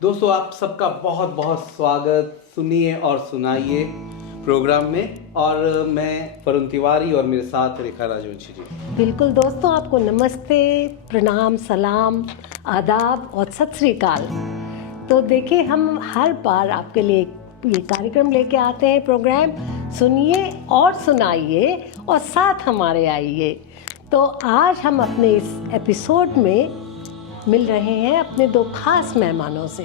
दोस्तों आप सबका बहुत बहुत स्वागत सुनिए और सुनाइए प्रोग्राम में। और मैं वरुण तिवारी और मेरे साथ रेखा राजवंशी जी। बिल्कुल दोस्तों, आपको नमस्ते, प्रणाम, सलाम, आदाब और सत श्री अकाल। तो देखिए, हम हर बार आपके लिए ये कार्यक्रम लेके आते हैं, प्रोग्राम सुनिए और सुनाइए और साथ हमारे आइए। तो आज हम अपने इस एपिसोड में मिल रहे हैं अपने दो खास मेहमानों से।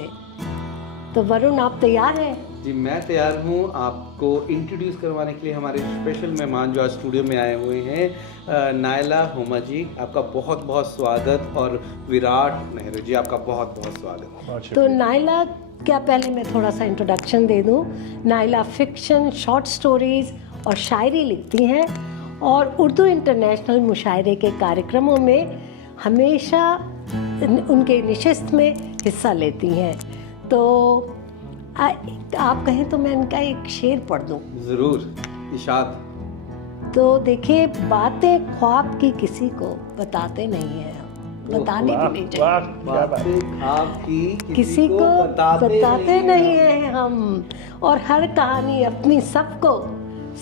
तो वरुण, आप तैयार हैं? जी मैं तैयार हूँ। आपको इंट्रोड्यूस करवाने के लिए हमारे स्पेशल मेहमान जो आज स्टूडियो में आए हुए हैं, नायला होमा जी, आपका बहुत बहुत स्वागत। और विराट नेहरू जी, आपका बहुत बहुत स्वागत। तो नायला, क्या पहले मैं थोड़ा सा इंट्रोडक्शन दे दूं। नायला फिक्शन, शॉर्ट स्टोरीज और शायरी लिखती हैं और उर्दू इंटरनेशनल मुशायरे के कार्यक्रमों में हमेशा उनके निशिस्त में हिस्सा लेती हैं। तो आप कहें तो मैं इनका एक शेर पढ़ दूं। ज़रूर, इशाद। तो देखिए, बातें ख्वाब की किसी को बताते नहीं हैं, बताने भी नहीं चाहिए। बातें आपकी किसी को बताते नहीं हैं हम, और हर कहानी अपनी सबको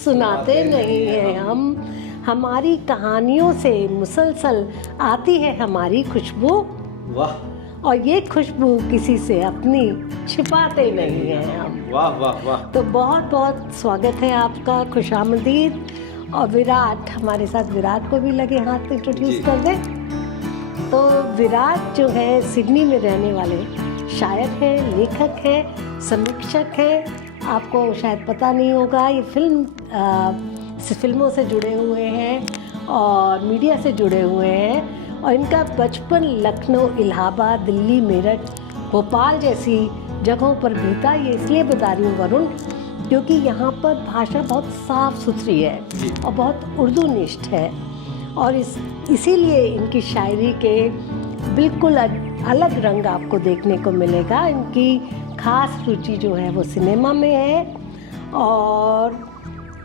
सुनाते नहीं हैं हम। हमारी कहानियों से मुसलसल आती है हमारी खुशबू, वाह। और ये खुशबू किसी से अपनी छिपाते नहीं हैं हम। वाह वाह वाह। तो बहुत बहुत स्वागत है आपका, खुशामदीद। और विराट हमारे साथ, विराट को भी लगे हाथ इंट्रोड्यूस कर दें। तो विराट जो है सिडनी में रहने वाले शायर हैं, लेखक हैं, समीक्षक हैं। आपको शायद पता नहीं होगा, ये फिल्मों से जुड़े हुए हैं और मीडिया से जुड़े हुए हैं। और इनका बचपन लखनऊ, इलाहाबाद, दिल्ली, मेरठ, भोपाल जैसी जगहों पर बीता। ये इसलिए बता रही हूँ वरुण, क्योंकि यहाँ पर भाषा बहुत साफ सुथरी है और बहुत उर्दू निष्ठ है। और इसीलिए इनकी शायरी के बिल्कुल अलग रंग आपको देखने को मिलेगा। इनकी खास रुचि जो है वो सिनेमा में है, और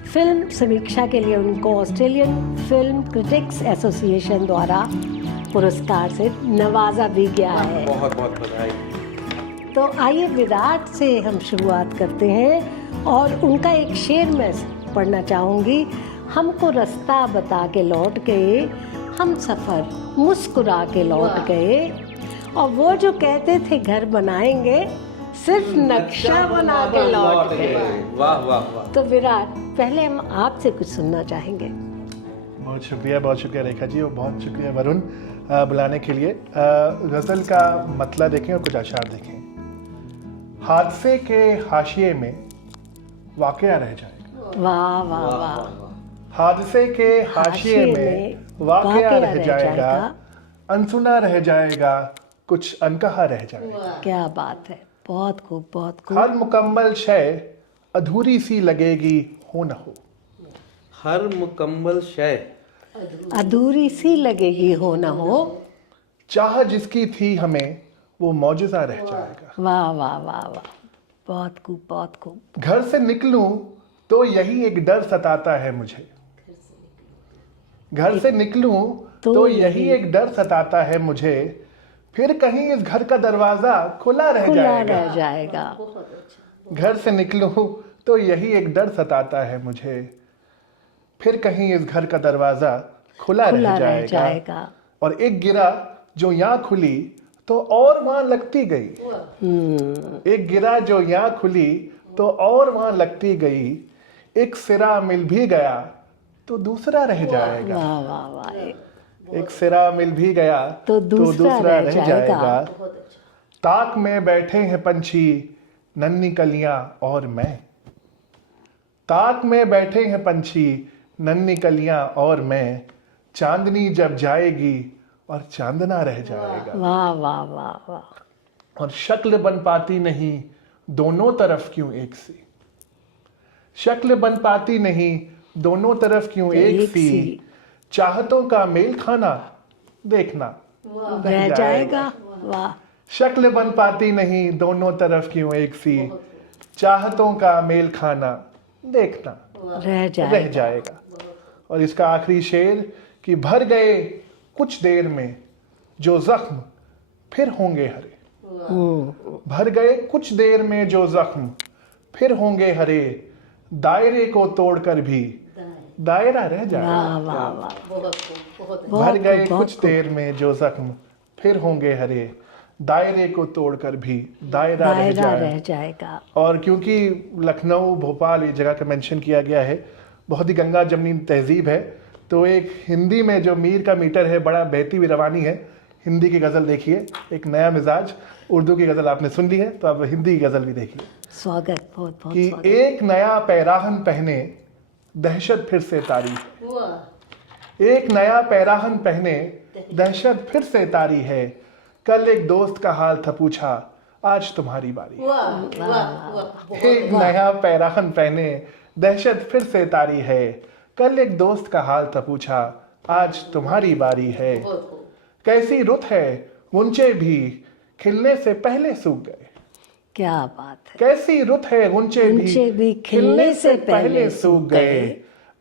फिल्म समीक्षा के लिए उनको ऑस्ट्रेलियन फिल्म क्रिटिक्स एसोसिएशन द्वारा पुरस्कार से नवाजा भी गया है। बहुत बहुत बधाई। तो आइए विराट से हम शुरुआत करते हैं, और उनका एक शेर मैं पढ़ना चाहूँगी। हमको रास्ता बता के लौट गए, हम सफ़र मुस्कुरा के लौट गए, और वो जो कहते थे घर बनाएंगे, सिर्फ नक्शा बना के लौट गए। वाह वाह वाह। तो विराट, पहले हम आपसे कुछ सुनना चाहेंगे। बहुत शुक्रिया रेखा जी, और बहुत शुक्रिया वरुण बुलाने के लिए। गज़ल का मतलब देखें और कुछ अशार देखें। हादसे के हाशिए में वाक़या रह जाएगा। वाह वाह वाह। हादसे के हाशिए में वाक़या रह जाएगा, अनसुना रह जाएगा, कुछ अनकहा रह जाएगा। क्या बात है, बहुत खूब बहुत खूब। हर मुकम्मल शय अधूरी सी लगेगी, हो न हो। हर मुकम्मल शय अधूरी सी लगेगी, हो न हो। चाह जिसकी थी हमें वो मौजज़ा रह जाएगा। वाह वाह वाह वाह, बहुत खूब बहुत खूब। घर से निकलूं तो यही एक डर सताता है मुझे। घर से निकलूं तो यही एक डर सताता है मुझे, फिर कहीं इस घर का दरवाजा खुला रह जाएगा। घर से निकलूं तो यही एक डर सताता है मुझे, फिर कहीं इस घर का दरवाजा खुला रह जाएगा। और एक गिरा जो यहाँ खुली तो और वहां लगती गई। एक गिरा जो यहाँ खुली तो और वहां लगती गई, एक सिरा मिल भी गया तो दूसरा रह जाएगा। वाह वाह वाह। एक सिरा मिल भी गया तो दूसरा रह जाएगा। ताक में बैठे हैं पंछी नन्ही कलियां और मैं। ताक में बैठे हैं पंछी नन्ही कलियां और मैं, चांदनी जब जाएगी और चांदना रह जाएगा। वाह वाह वाह वाह। और शक्ल बन पाती नहीं दोनों तरफ क्यों एक सी। शक्ल बन पाती नहीं दोनों तरफ क्यों एक सी, चाहतों का मेल खाना देखना रह जाएगा। वाह। शक्ल बन पाती नहीं दोनों तरफ क्यों एक सी, चाहतों का मेल खाना देखना रह जाएगा। और इसका आखिरी शेर कि भर गए कुछ देर में जो जख्म फिर होंगे हरे। भर गए कुछ देर में जो जख्म फिर होंगे हरे, दायरे को तोड़कर भी दायरा रह जाए। वाह वाह वाह, भर गए कुछ देर में जो जख्म फिर होंगे हरे, दायरे को तोड़कर भी दायरा रह जाएगा। और क्योंकि लखनऊ भोपाल ये जगह का मेंशन किया गया है, बहुत ही गंगा जमनी तहजीब है, तो एक हिंदी में जो मीर का मीटर है बड़ा बहती हुई रवानी है। हिंदी की गज़ल देखिए, एक नया मिजाज। उर्दू की गज़ल आपने सुन ली है, तो अब हिंदी की गज़ल भी देखिए। स्वागत, बहुत बहुत कि स्वागत। एक नया पैराहन पहने दहशत फिर से तारी है, एक नया पैराहन पहने दहशत फिर से तारी है, कल एक दोस्त का हाल था पूछा आज तुम्हारी बारी है। एक नया पैराहन पहने दहशत फिर से तारी है, कल एक दोस्त का हाल था पूछा आज तुम्हारी बारी है। कैसी रुत है गुंचे भी खिलने से पहले सूख गए, क्या बात है। कैसी रुत है गुंचे भी खिलने से पहले सूख गए,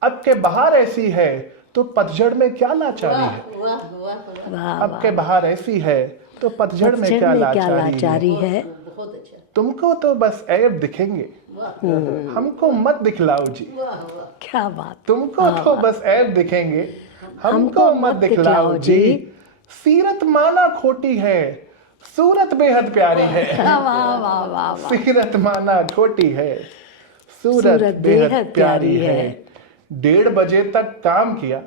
अब के बहार ऐसी है तो पतझड़ में क्या लाचारी है, अब के बहार ऐसी है तो पतझड़ में क्या लाचारी है। तुमको तो बस ऐब दिखेंगे, हमको मत दिखलाओ जी, क्या बात। तुमको तो बस ऐब दिखेंगे, हमको मत दिखलाओ जी। सीरत माना खोटी है, सूरत बेहद प्यारी है। वाह वाह वाह वाह। सीरत माना खोटी है, सूरत बेहद प्यारी है। 1:30 बजे तक काम किया,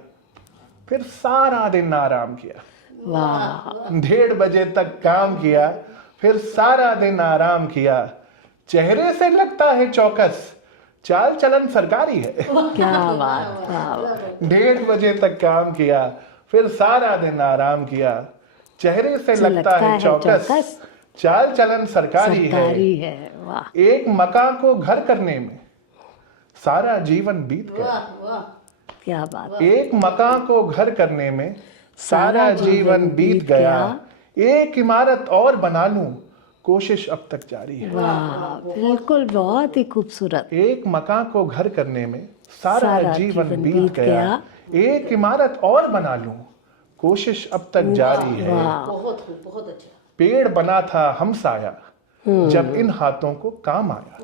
फिर सारा दिन आराम किया। वाह। 1:30 बजे तक काम किया, फिर सारा दिन आराम किया। चेहरे से लगता है चौकस, चाल चलन सरकारी है। क्या बात। वाह। 1:30 बजे तक काम किया, फिर सारा दिन आराम किया। चेहरे से लगता है चौकस, चाल चलन सरकारी है। वाह। एक मकान को घर करने में सारा जीवन बीत गया। क्या बात। एक मकान को घर करने में सारा जीवन बीत गया। एक इमारत और बना लूं, कोशिश अब तक जारी है। वाह, बिल्कुल बहुत ही खूबसूरत। एक मकान को घर करने में सारा जीवन बीत गया। एक इमारत और बना लूं, कोशिश अब तक जारी है। बहुत अच्छा। पेड़ बना था हमसाया, जब इन हाथों को काम आया।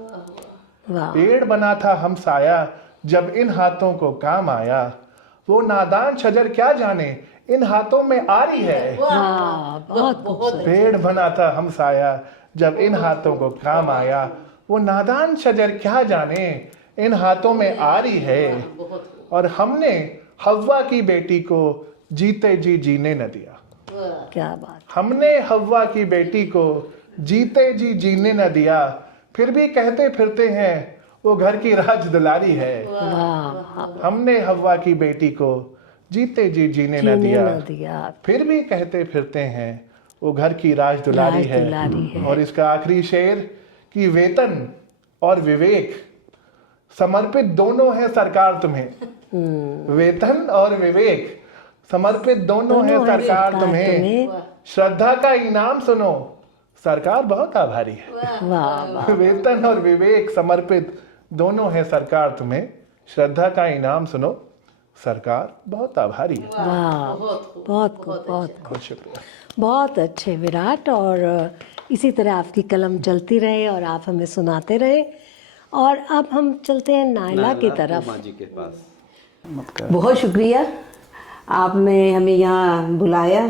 वाह। पेड़ बना था हमसाया, जब इन हाथों को काम आया। वो नादान शजर क्या जाने इन हाथों में आ रही है। वाह, बहुत खूबसूरत। पेड़ बना था हमसाया, जब इन हाथों को काम आया। वो नादान शजर क्या जाने इन हाथों में आ रही है। और हमने हव्वा की बेटी को जीते जी जीने न दिया। क्या बात। हमने हव्वा की बेटी को जीते जी जीने न दिया, फिर भी कहते फिरते हैं वो घर की राज दुलारी है। वाह। हमने हव्वा की बेटी को जीते जी जीने न दिया, फिर भी कहते फिरते हैं वो घर की राज दुलारी है। और इसका आखिरी शेर कि वेतन और विवेक समर्पित दोनों है सरकार तुम्हें। वेतन और विवेक समर्पित दोनों है सरकार तुम्हें। श्रद्धा का इनाम सुनो, सरकार बहुत आभारी है। वाह। वेतन और विवेक समर्पित दोनों है सरकार तुम्हें। श्रद्धा का इनाम सुनो, सरकार बहुत आभारी है। वाह, बहुत बहुत शुक्रिया। बहुत अच्छे विराट। और इसी तरह आपकी कलम चलती रहे और आप हमें सुनाते रहे। और अब हम चलते हैं नायला की तरफ। हुमा जी के पास। बहुत शुक्रिया, आपने हमें यहाँ बुलाया।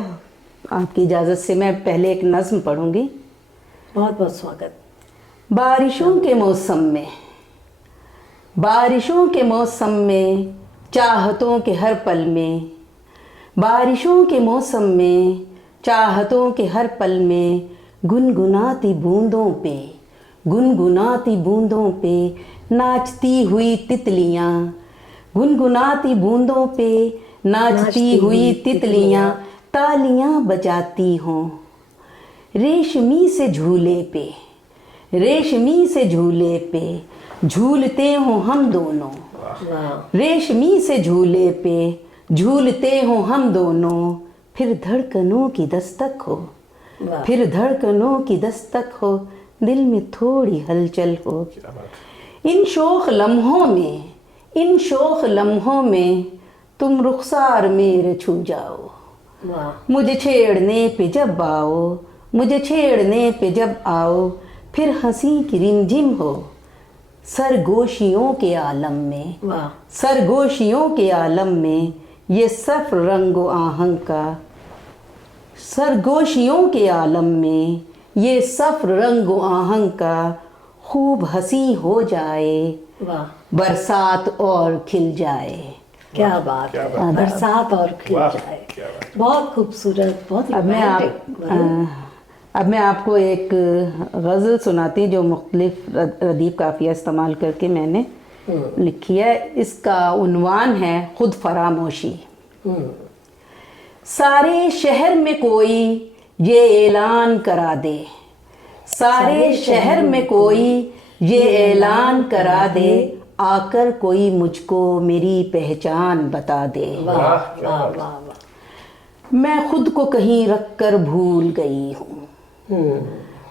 आपकी इजाज़त से मैं पहले एक नज़्म पढ़ूंगी। बहुत बहुत स्वागत। बारिशों के मौसम में, बारिशों के मौसम में, चाहतों के हर पल में, बारिशों के मौसम में, चाहतों के हर पल में, गुनगुनाती बूंदों पे, गुनगुनाती बूंदों पे नाचती हुई तितलियाँ, गुनगुनाती बूंदों पे नाचती हुई तितलियाँ तालियाँ बजाती हों। रेशमी से झूले पे, रेशमी से झूले पे झूलते हों हम दोनों। रेशमी से झूले पे झूलते हों हम दोनों। फिर धड़कनों की दस्तक हो, फिर धड़कनों की दस्तक हो, दिल में थोड़ी हलचल हो। इन शोख लम्हों में, इन शोख लम्हों में तुम रुखसार मेरे छू जाओ। मुझे छेड़ने पे जब आओ, मुझे छेड़ने पे जब आओ फिर हंसी की रिमझिम हो। सरगोशियों के आलम में, वाह, सरगोशियों के आलम में ये सफ़र रंगो आहंग का, सरगोशियों के आलम में ये सफ़र रंगो आहंग का, खूब हंसी हो जाए वाह, बरसात और खिल जाए। क्या बात है, बरसात और खिल वाह, जाए। क्या बात। बहुत खूबसूरत, बहुत अब मैं romantic। अब मैं आपको एक गज़ल सुनाती जो मुख्तलिफ रदीफ काफ़िया इस्तेमाल करके मैंने लिखी है। इसका उन्वान है खुद फरामोशी। सारे शहर में कोई ये ऐलान करा दे, सारे शहर में कोई ये ऐलान करा दे, आकर कोई मुझको मेरी पहचान बता दे। वाह वाह वाह वाह। मैं खुद को कहीं रख कर भूल गई हूँ,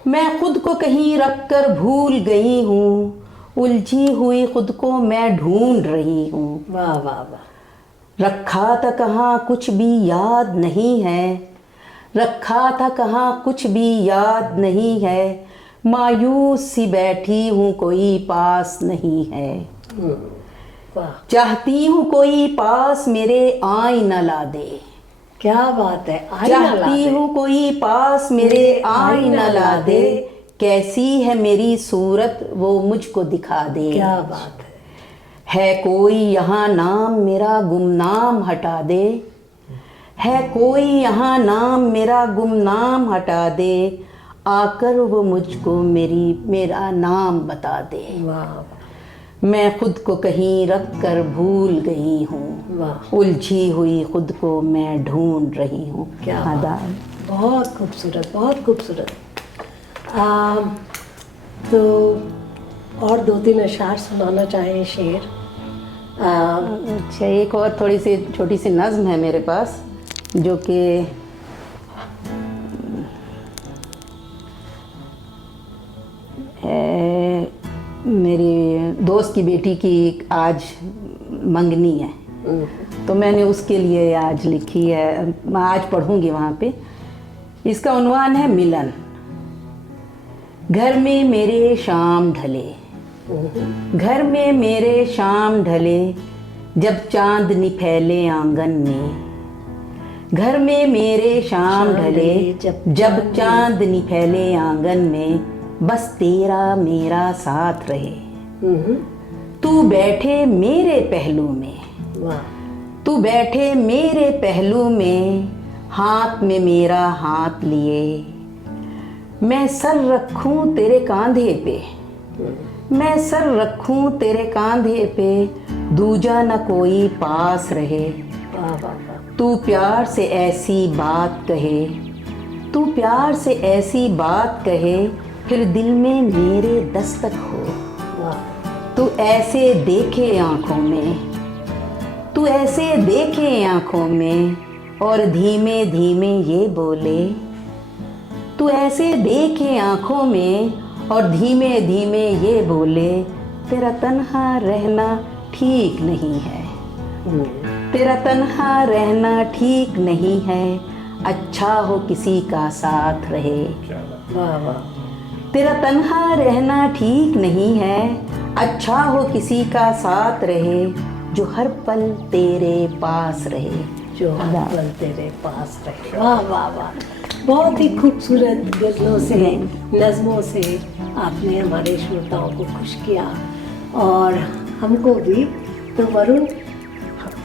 मैं खुद को कहीं रख कर भूल गई हूँ, उलझी हुई खुद को मैं ढूंढ रही हूँ। वाह वाह वाह। रखा था कहाँ कुछ भी याद नहीं है, रखा था कहाँ कुछ भी याद नहीं है, मायूस सी बैठी हूँ कोई पास नहीं है। वाह, चाहती हूँ कोई पास मेरे आईना ला दे, क्या बात है, आईना ला चाहती दे। हूँ कोई पास मेरे आईना ला दे, कैसी है मेरी सूरत वो मुझको दिखा दे। क्या बात है। कोई यहाँ नाम मेरा गुमनाम हटा दे, है कोई यहाँ नाम मेरा गुमनाम हटा दे, आकर वो मुझको मेरा नाम बता दे। वाह मैं खुद को कहीं रख कर भूल गई हूँ, वाह, उलझी हुई खुद को मैं ढूंढ रही हूँ। क्या अदा बहुत खूबसूरत, बहुत खूबसूरत। तो और 2-3 अशार सुनाना चाहें शेर? अच्छा, एक और थोड़ी सी छोटी सी नज़्म है मेरे पास जो कि मेरी दोस्त की बेटी की आज मंगनी है, तो मैंने उसके लिए आज लिखी है, मैं आज पढ़ूंगी वहाँ पे। इसका उन्वान है मिलन। घर में मेरे शाम ढले, घर में मेरे शाम ढले, जब चांदनी फैले आंगन में, घर में मेरे शाम ढले, जब चांदनी फैले आंगन में, बस तेरा मेरा साथ रहे। तू बैठे मेरे पहलू में, वाह, तू बैठे मेरे पहलू में, हाथ में मेरा हाथ लिए, मैं सर रखूं तेरे कांधे पे, मैं सर रखूं तेरे कांधे पे, दूजा न कोई पास रहे। वाह वाह वाह। तू प्यार से ऐसी बात कहे, तू प्यार से ऐसी बात कहे, फिर दिल में मेरे दस्तक हो। वाह, तू ऐसे देखे आँखों में, तू ऐसे देखे आँखों में, और धीमे धीमे ये बोले, तू ऐसे देखे आँखों में और धीमे धीमे ये बोले, तेरा तन्हा रहना ठीक नहीं है, तेरा तन्हा रहना ठीक नहीं है, अच्छा हो किसी का साथ रहे। वाह वाह, तेरा तन्हा रहना ठीक नहीं है, अच्छा हो किसी का साथ रहे, जो हर पल तेरे पास रहे, जो हर पल तेरे पास रहे। वाह वाह वाह, बहुत ही खूबसूरत गज़लों से, नज़मों से आपने हमारे श्रोताओं को खुश किया और हमको भी। तो वरुण,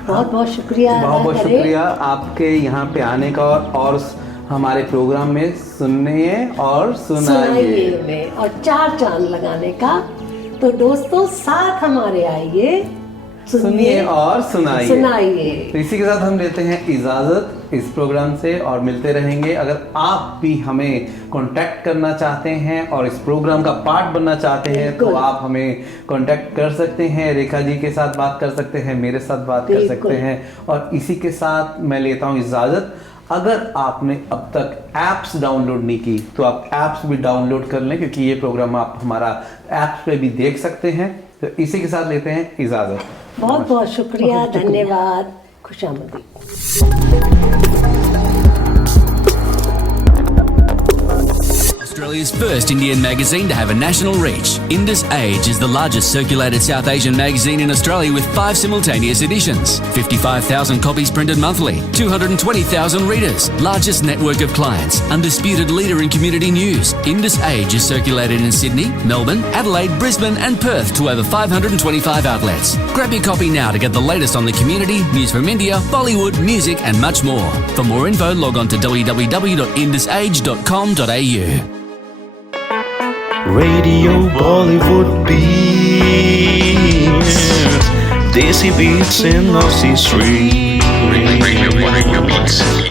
बहुत बहुत शुक्रिया अदा बहुत बहुत करें। शुक्रिया आपके यहाँ पे आने का और हमारे प्रोग्राम में सुनने और सुनाइए में और 4 चांद लगाने का। तो दोस्तों, साथ हमारे आइए, सुनिए और सुनाइए। सुनाइए। तो इसी के साथ हम लेते हैं इजाज़त इस प्रोग्राम से और मिलते रहेंगे। अगर आप भी हमें कांटेक्ट करना चाहते हैं और इस प्रोग्राम का पार्ट बनना चाहते हैं तो आप हमें कांटेक्ट कर सकते हैं, रेखा जी के साथ बात कर सकते हैं, मेरे साथ बात कर सकते हैं। और इसी के साथ मैं लेता हूँ इजाज़त। अगर आपने अब तक ऐप्स डाउनलोड नहीं की तो आप ऐप्स भी डाउनलोड कर लें, क्योंकि ये प्रोग्राम आप हमारा ऐप्स पे भी देख सकते हैं। तो इसी के साथ लेते हैं इजाज़त। बहुत बहुत शुक्रिया, धन्यवाद, खुशामदीद। Australia's first Indian magazine to have a national reach. Indus Age is the largest circulated South Asian magazine in Australia with 5 simultaneous editions, 55,000 copies printed monthly, 220,000 readers, largest network of clients, undisputed leader in community news. Indus Age is circulated in Sydney, Melbourne, Adelaide, Brisbane and Perth to over 525 outlets. Grab your copy now to get the latest on the community, news from India, Bollywood, music and much more. For more info, log on to www.indusage.com.au. Radio Bollywood beats, Desi beats in Aussie street. Radio Beats.